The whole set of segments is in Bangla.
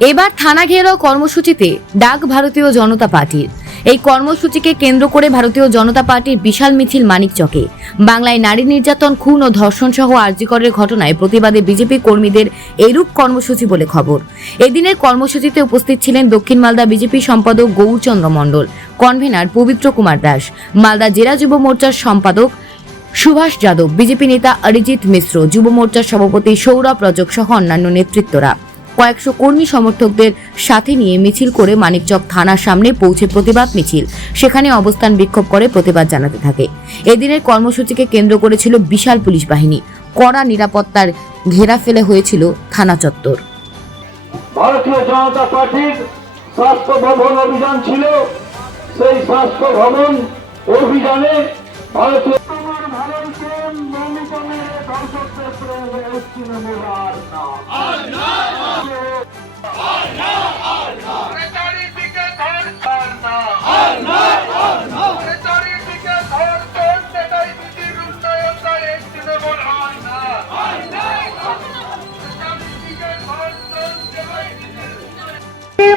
এবার থানা ঘেরাও কর্মসূচিতে ডাক ভারতীয় জনতা পার্টির। এই কর্মসূচিকে কেন্দ্র করে ভারতীয় জনতা পার্টির বিশাল মিছিল মানিকচকে। বাংলায় নারী নির্যাতন, খুন ও ধর্ষণ সহ আর্যিকরের ঘটনায় প্রতিবাদে বিজেপি কর্মীদের এরূপ কর্মসূচি বলে খবর। এদিনের কর্মসূচিতে উপস্থিত ছিলেন দক্ষিণ মালদা বিজেপি সম্পাদক গৌরচন্দ্র মণ্ডল, কনভেনার পবিত্র কুমার দাস, মালদা জেলা যুব মোর্চার সম্পাদক সুভাষ যাদব, বিজেপি নেতা অরিজিৎ মিশ্র, যুব মোর্চার সভাপতি সৌরভ রজক সহ অন্যান্য নেতৃত্বরা। কয়েকশো কর্মী সমর্থকদের সাথে নিয়ে মিছিল করে মানিকচক থানার সামনে পৌঁছে প্রতিবাদ মিছিল। সেখানে অবস্থান বিক্ষোভ করে প্রতিবাদ জানাতে থাকে। এদিনের কর্মসূচিকে কেন্দ্র করেছিল বিশাল পুলিশ বাহিনী। কড়া নিরাপত্তার ঘেরা ফেলে হয়েছিল থানা চত্বর। ভারতীয় জনতা পার্টির স্বাস্থ্য ভবন অভিযান ছিল। সেই স্বাস্থ্য ভবন অভিযানে ভারতীয়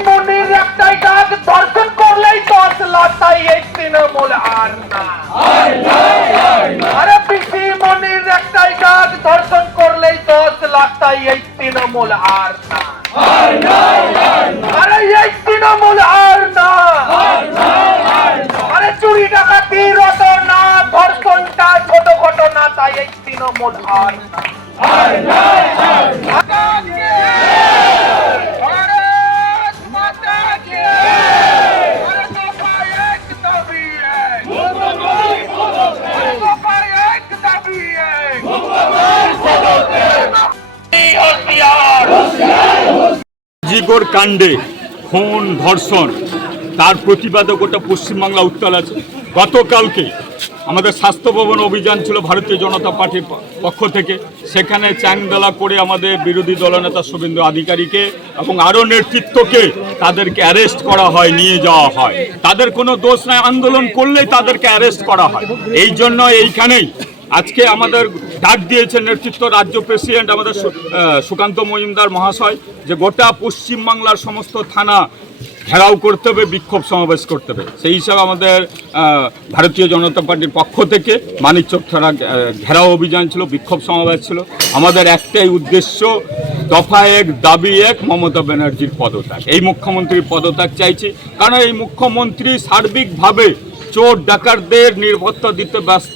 মনির একটাই কাজ দর্শন করলেই দশ লাখ তাই এই তৃণমূল আর না। এই তৃণমূল আর না আরে এই তৃণমূল আর না আরে চুরি ডাকাতি রত না ধর্ষণটা ছোট ঘটনা তাই এই তৃণমূল আর না জিগর কাণ্ডে খুন, ধর্ষণ, তার প্রতিবাদে গোটা পশ্চিমবাংলা উত্তাল আছে। গতকালকে আমাদের স্বাস্থ্য ভবন অভিযান ছিল ভারতীয় জনতা পার্টির পক্ষ থেকে। সেখানে চ্যাংদলা করে আমাদের বিরোধী দলনেতা শুভেন্দু আধিকারীকে এবং আরও নেতৃত্বকে তাদেরকে অ্যারেস্ট করা হয়, নিয়ে যাওয়া হয়। তাদের কোনো দোষ নাই। আন্দোলন করলেই তাদেরকে অ্যারেস্ট করা হয়। এই জন্য এইখানেই আজকে আমাদের ডাক দিয়েছেন নেতৃত্ব রাজ্য প্রেসিডেন্ট আমাদের সুকান্ত মজুমদার মহাশয়, যে গোটা পশ্চিমবাংলার সমস্ত থানা ঘেরাও করতে হবে, বিক্ষোভ সমাবেশ করতে হবে। সেই হিসাবে আমাদের ভারতীয় জনতা পার্টির পক্ষ থেকে মানিকচক থানা ঘেরাও অভিযান ছিল, বিক্ষোভ সমাবেশ ছিল। আমাদের একটাই উদ্দেশ্য, দফা এক, দাবি এক, মমতা ব্যানার্জির পদত্যাগ। এই মুখ্যমন্ত্রীর পদত্যাগ চাইছি। কারণ এই মুখ্যমন্ত্রী সার্বিকভাবে চোর ডাকাতদের নিরাপত্তা দিতে ব্যস্ত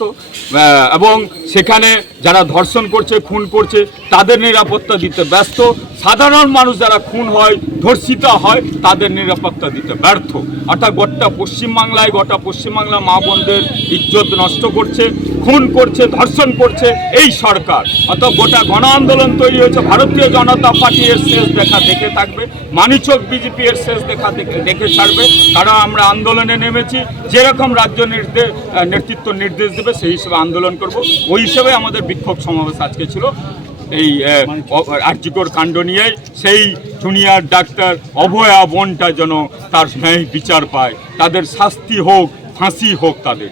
এবং সেখানে যারা ধর্ষণ করছে, খুন করছে, তাদের নিরাপত্তা দিতে ব্যস্ত। সাধারণ মানুষ যারা খুন হয়, ধর্ষিতা হয়, তাদের নিরাপত্তা দিতে ব্যর্থ। অর্থাৎ গোটা পশ্চিমবাংলায়, গোটা পশ্চিমবাংলা মা বোনদের ইজ্জত নষ্ট করছে। খুন করছে ধর্ষণ করছে এই সরকার। অত গোটা গণ আন্দোলন তৈরি হয়েছে ভারতীয় জনতা পার্টি এর শেষ দেখা দেখে থাকবে মানিচক বিজেপি এর শেষ দেখা দেখে দেখে ছাড়বে কারণ আমরা আন্দোলনে নেমেছি যেরকম রাজ্য নির্দেশ নেতৃত্ব নির্দেশ দেবে সেই হিসেবে আন্দোলন করব। ওই হিসেবে আমাদের বিক্ষোভ সমাবেশ আজকে ছিল। এই আর্যিকর কাণ্ড নিয়ে সেই জুনিয়র ডাক্তার অভয়া বোনটা যেন তার ন্যায় বিচার পায়। তাদের শাস্তি হোক ফাঁসি হোক তাদের।